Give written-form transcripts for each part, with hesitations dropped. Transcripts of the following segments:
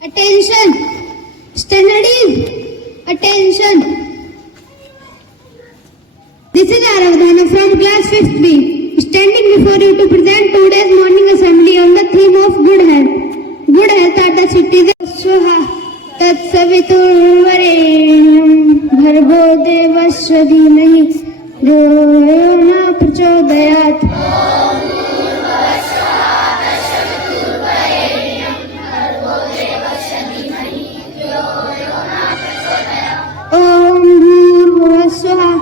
Attention! Standing! Attention! This is Aravdhana from class 5th B, standing before you to present today's morning assembly on the theme of good health. Good health are the citizens. Swaha Tatsaviturvarenyam Bhargo Devasya Dhimahi Dhyo Yo Na Prachodayat. Om Bhurvuvah Swaha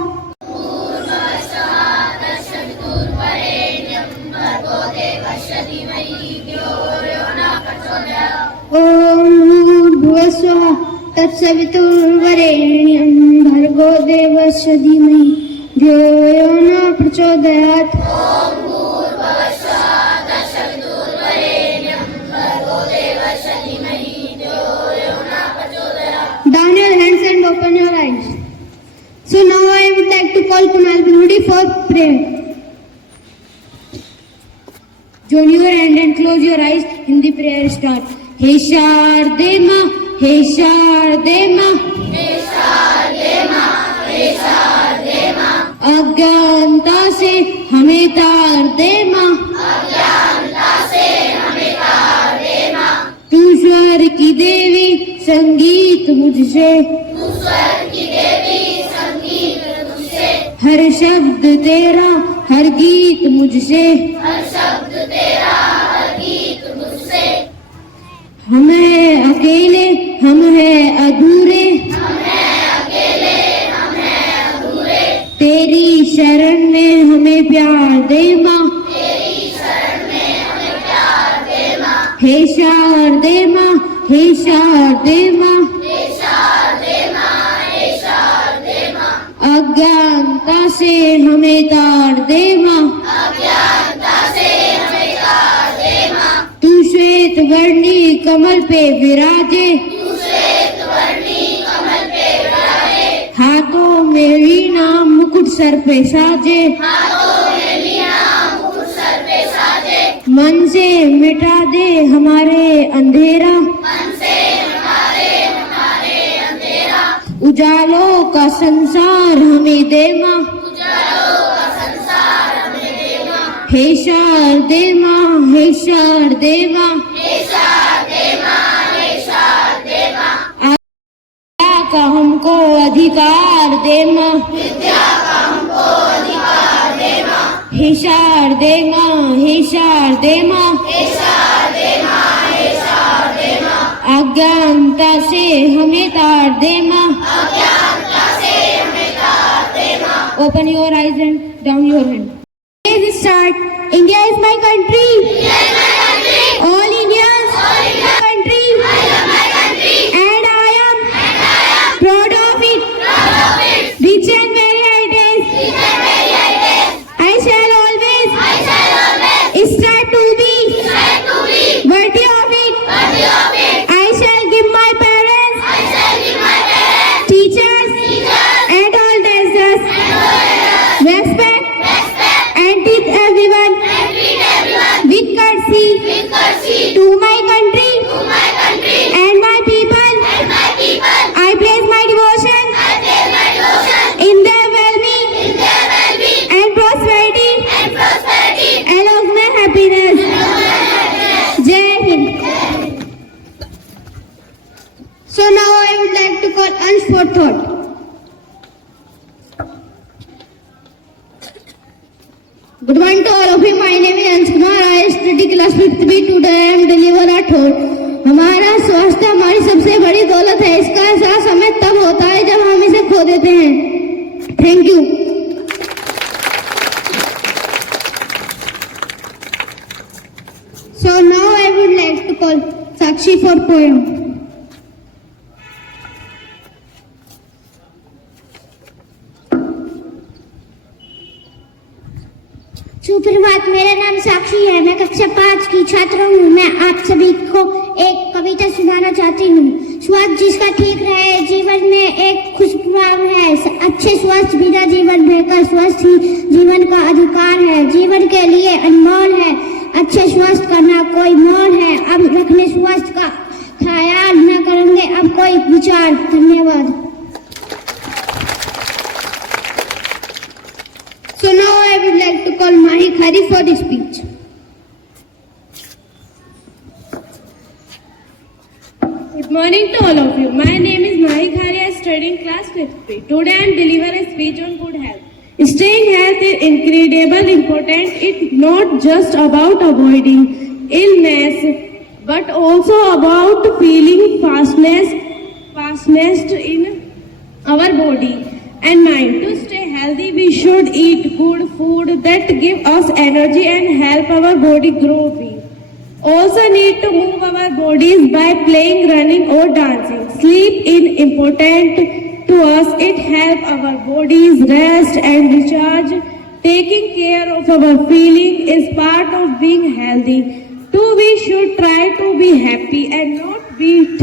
Om Bhurvuvah Swaha Tatsaviturvarenyam Bhargo Devasya Dhimahi Dhyo Yo Na Prachodayat. Down your hands and open your eyes. So now I would like to call Kunal Binudi for prayer. Join your hand and close your eyes in the prayer start. He Sharde Ma, He Sharde Ma, He Sharde Ma, He Sharde Ma. अज्ञानता से हमें तार दे माँ, अज्ञानता से हमें तार दे माँ. तू स्वर की देवी संगीत मुझसे, तू स्वर की देवी संगीत मुझसे. हर शब्द तेरा हर गीत मुझसे, हर शब्द तेरा हर गीत मुझसे. हम हैं अकेले हम हैं अधूरे, हम हैं अकेले हम हैं अधूरे. तेरी शरण में हमें प्यार दे माँ, तेरी शरण में हमें प्यार दे माँ. हे शारदे माँ, हे शारदे माँ, हे शारदे माँ, हे शारदे माँ. अज्ञानता से हमें तार दे माँ, अज्ञानता से हमें तार दे माँ. तू श्वेत वर्णी कमल पे विराजे, तू श्वेत वर्णी कमल पे विराजे. हाथों में वीणा मुकुट सर पे साजे, हाथों में वीणा मुकुट सर पे साजे. मन से मिटा दे हमारे अंधेरा, मन से हमारे अंधेरा. उजालों का संसार हमें दे माँ, उजालों का संसार हमें दे माँ. हे शारदे माँ, हे शारदे माँ, हे शारदे माँ, हे शारदे माँ. विद्या का हमको अधिकार दे माँ, विद्या का हमको अधिकार दे माँ. हे शारदे माँ, हे शारदे माँ, हे शारदे माँ, हे शारदे माँ. अज्ञानता से हमें तार दे माँ, अज्ञानता से हमें तार दे माँ. Open your eyes and down your hand. Let's start. India is my country. India is my country. All Indians. All Indians. Country. I love my country. And I am proud of it. Proud of it. Rich and very heritage. Rich and very heritage. I shall always strive to be worthy of it. Worthy of it. I shall give my parents. I shall give my parents. Teachers. And all elders. Respect. And treat everyone. With courtesy. To my country. And my people. I place my devotion. In their well-being. And prosperity. Along my happiness. Jai Hind. So now I would like to call Ansh for thought. Good morning to all of you. My name is Ansh Kumar. I study class 5th B. Today I am deliver a thought. हमारा स्वास्थ्य हमारी सबसे बड़ी दौलत है. इसका एहसास हमें तब होता है जब हम इसे खो देते हैं. Thank you. So now I would like to call Sakshi for poem. सुप्रभात. मेरा नाम साक्षी है. मैं कक्षा 5 की छात्र हूँ. मैं आप सभी को एक कविता सुनाना चाहती हूँ. स्वास्थ्य जिसका ठीक रहे जीवन में एक खुश प्रभाव है. अच्छे स्वास्थ्य बिना जीवन बेहतर स्वस्थ ही जीवन का अधिकार है. जीवन के लिए अनमोल है अच्छे स्वास्थ्य करना कोई मोल है. अब रखने स्वास्थ्य का ख्याल आपको एक विचार। धन्यवाद। So now I would like to call Mahi Khari for the speech. Good morning to all of you. My name is Mahi Khari. I study in class 5th B. Today I am delivering a speech on good health. Staying healthy is incredibly important. It's not just about avoiding illness, but also about feeling fastness in our body and mind. To stay healthy, we should eat good food that give us energy and help our body grow. We also need to move our bodies by playing, running or dancing. Sleep is important to us. It helps our bodies rest and recharge. Taking care of our feeling is part of being healthy. Too, we should try to be happy and not beat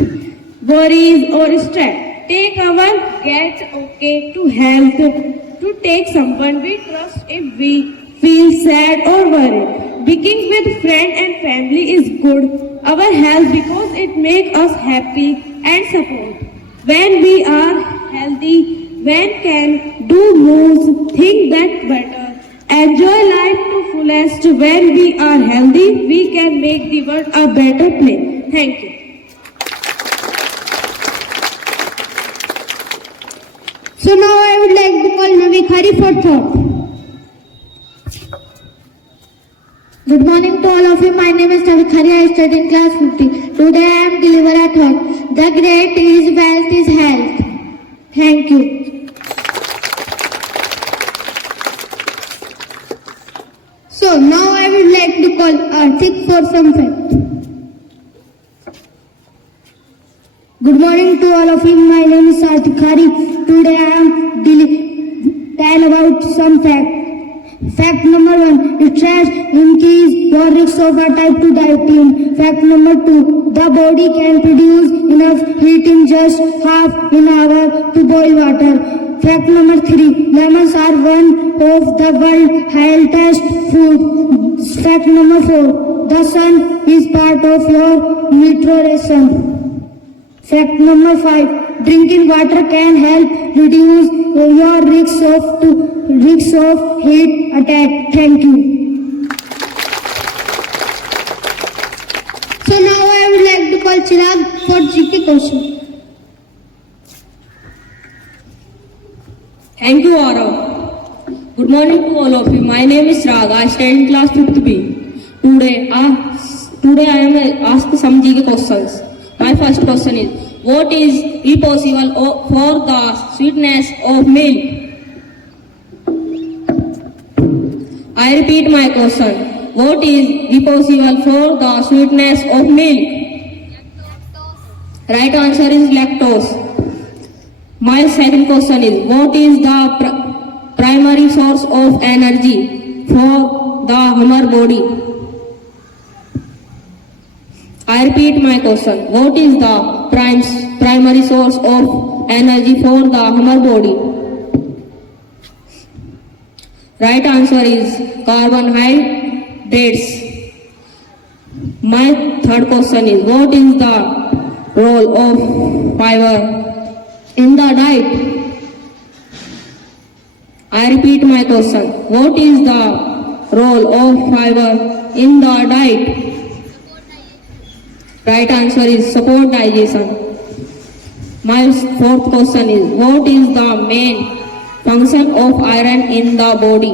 worries or stress. Take our get okay to health to take someone we trust if we feel sad or worried. Being with friends and family is good our health because it makes us happy and support. When we are healthy, we can do more, think that better, enjoy life to fullest. When we are healthy, we can make the world a better place. Thank you. So now I would like to call Navi Khari for thought. Good morning to all of you. My name is Navi Khari. I study in class 50. Today I am delivering a thought. The great is wealth is health. Thank you. So now I would like to call Arthik for some fact. Good morning to all of you. My name is Arthik Khari. Today I am tell about some fact. Fact number 1. Stress increase your risk of a type 2 diabetes. Fact number 2. The body can produce enough heat in just half an hour to boil water. Fact number 3. Lemons are one of the world's healthiest food. Fact number 4. The sun is part of your nutrition. Fact number 5. Drinking water can help reduce your risk of heat attack. Thank you. So now I would like to call Chirag for GK question. Thank you, Arav. Good morning to all of you. My name is Rag. I study in class 5th B. Today I am asked some GK questions. My first question is, what is responsible for the sweetness of milk? I repeat my question. What is responsible for the sweetness of milk? Right answer is lactose. My second question is, what is the primary source of energy for the human body? I repeat my question. What is the primary source of energy for the human body? Right answer is carbohydrates. My third question is, what is the role of fiber in the diet? I repeat my question. What is the role of fiber in the diet? Right answer is support digestion. My fourth question is, what is the main function of iron in the body?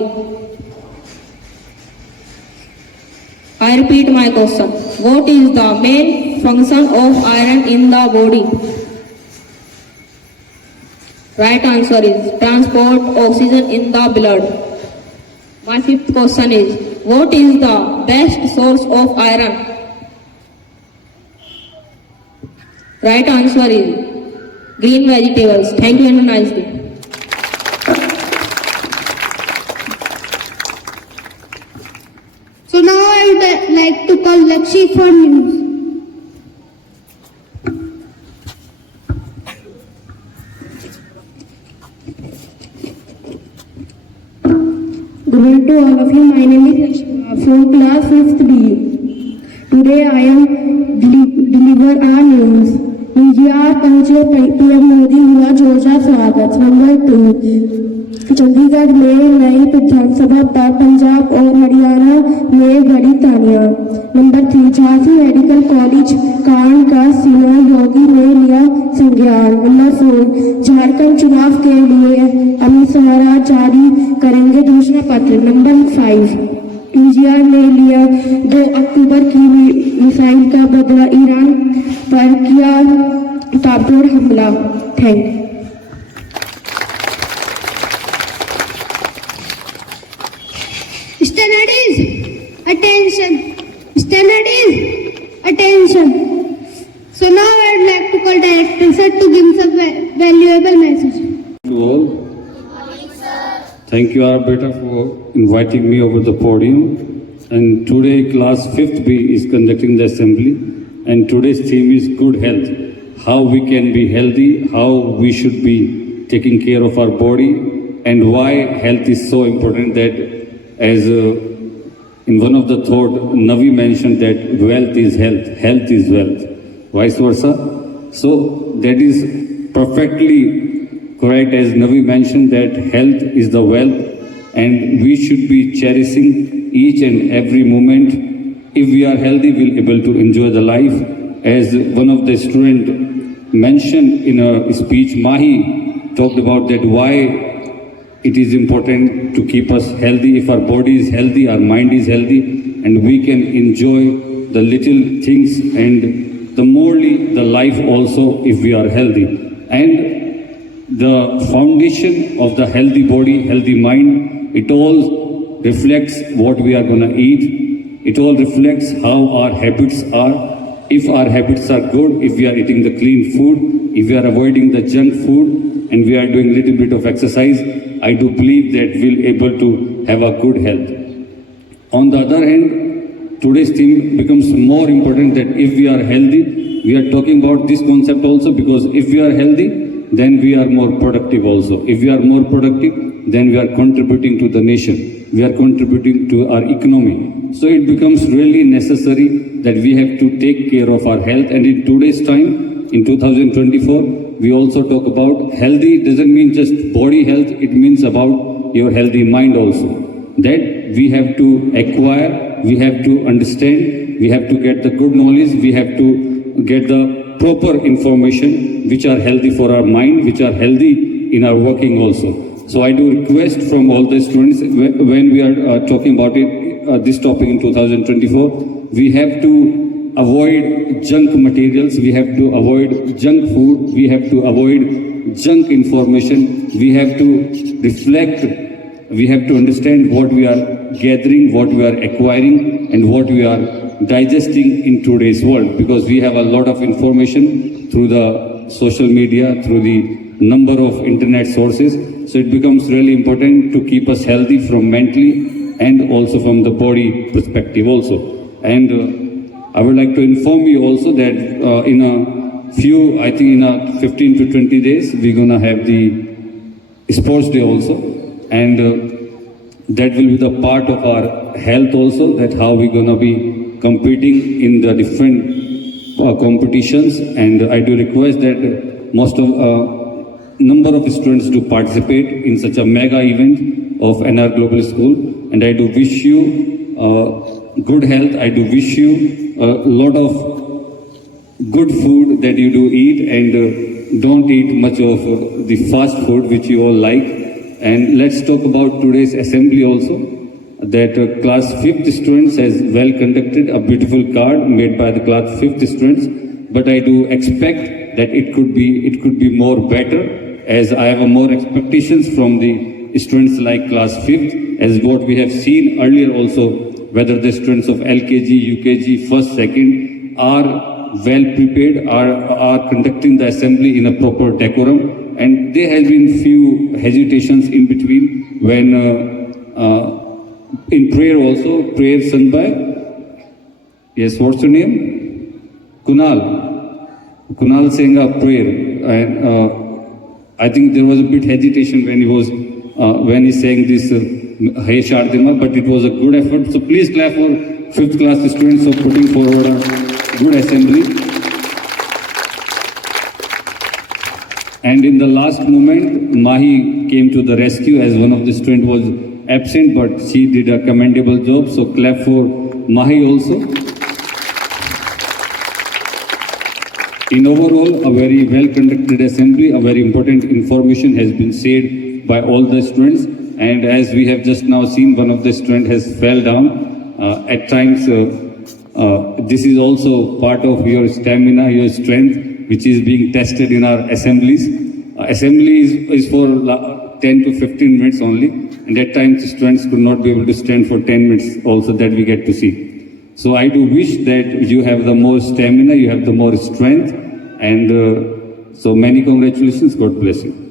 I repeat my question. What is the main function of iron in the body? Right answer is transport oxygen in the blood. My fifth question is, what is the best source of iron? Right answer is green vegetables. Thank you and have a nice day. So now I would like to call Lakshi for news. Good morning to all of you. My name is Lakshmi from class 5th B. Today I am deliver our news. India पूज्य PM Modi हुआ जोरदार स्वागत। Number 2, Chandigarh में नई विधानसभा पर पंजाब और हरियाणा में बड़ी तालियां। नंबर 3, झांसी मेडिकल कॉलेज कांड का सीएम योगी ने लिया संज्ञान। नंबर 4, झारखंड चुनाव के लिए अमित शाह जारी करेंगे घोषणा पत्र। नंबर 5, पीजीआर ने लिया 2 अक्टूबर की मिसाइल का बदला, ईरान पर किया ताबड़तोड़ हमला। Thank you. Studies, attention. Studies, attention. So now I would like to call Director Sir to give some valuable message. To all. Thank you, Arbiter, for inviting me over the podium. And today, class 5th B is conducting the assembly. And today's theme is good health. How we can be healthy, how we should be taking care of our body, and why health is so important. That as in one of the thought, Navi mentioned that wealth is health, health is wealth, vice versa. So that is perfectly correct, as Navi mentioned that health is the wealth, and we should be cherishing each and every moment. If we are healthy, we'll be able to enjoy the life. As one of the student mentioned in a speech, Mahi talked about that why it is important to keep us healthy. If our body is healthy, our mind is healthy, and we can enjoy the little things and the morely the life also if we are healthy. And the foundation of the healthy body, healthy mind, it all reflects what we are going to eat. It all reflects how our habits are. If our habits are good, if we are eating the clean food, if we are avoiding the junk food, and we are doing little bit of exercise, I do believe that we'll able to have a good health. On the other hand, today's theme becomes more important, that if we are healthy, we are talking about this concept also, because if we are healthy, then we are more productive also. If we are more productive, then we are contributing to the nation. We are contributing to our economy. So it becomes really necessary that we have to take care of our health. And in today's time, in 2024, we also talk about healthy doesn't mean just body health, it means about your healthy mind also. That we have to acquire, we have to understand, we have to get the good knowledge, we have to get the proper information which are healthy for our mind, which are healthy in our working also. So I do request from all the students, when we are talking about it, this topic in 2024, we have to avoid junk materials, we have to avoid junk food, we have to avoid junk information, we have to reflect, we have to understand what we are gathering, what we are acquiring, and what we are digesting in today's world, because we have a lot of information through the social media, through the number of internet sources. So it becomes really important to keep us healthy from mentally and also from the body perspective also. And I would like to inform you also that in a few, I think in a 15 to 20 days, we're going to have the sports day also. And that will be the part of our health also, that how we're going to be competing in the different competitions. And I do request that most of number of students to participate in such a mega event of NR Global School. And I do wish you good health. I do wish you a lot of good food that you do eat, and don't eat much of the fast food which you all like. And let's talk about today's assembly also, that class 5th students has well conducted a beautiful card made by the class 5th students, but I do expect that it could be more better, as I have more expectations from the students like class 5th, as what we have seen earlier also, whether the students of LKG, UKG, first, second are well prepared, are conducting the assembly in a proper decorum, and there has been few hesitations in between when in prayer also, prayer sung by, yes, what's your name? Kunal sang a prayer, and I think there was a bit hesitation when he sang this Hey Shardima, but it was a good effort. So please clap for 5th class students for putting forward a good assembly. And in the last moment, Mahi came to the rescue as one of the students was absent, but she did a commendable job. So clap for Mahi also. In overall, a very well conducted assembly, a very important information has been said by all the students. And as we have just now seen, one of the students has fell down. At times, this is also part of your stamina, your strength, which is being tested in our assemblies. Assembly is for 10 to 15 minutes only, and at times students could not be able to stand for 10 minutes also, that we get to see. So I do wish that you have the more stamina, you have the more strength, and so many congratulations. God bless you.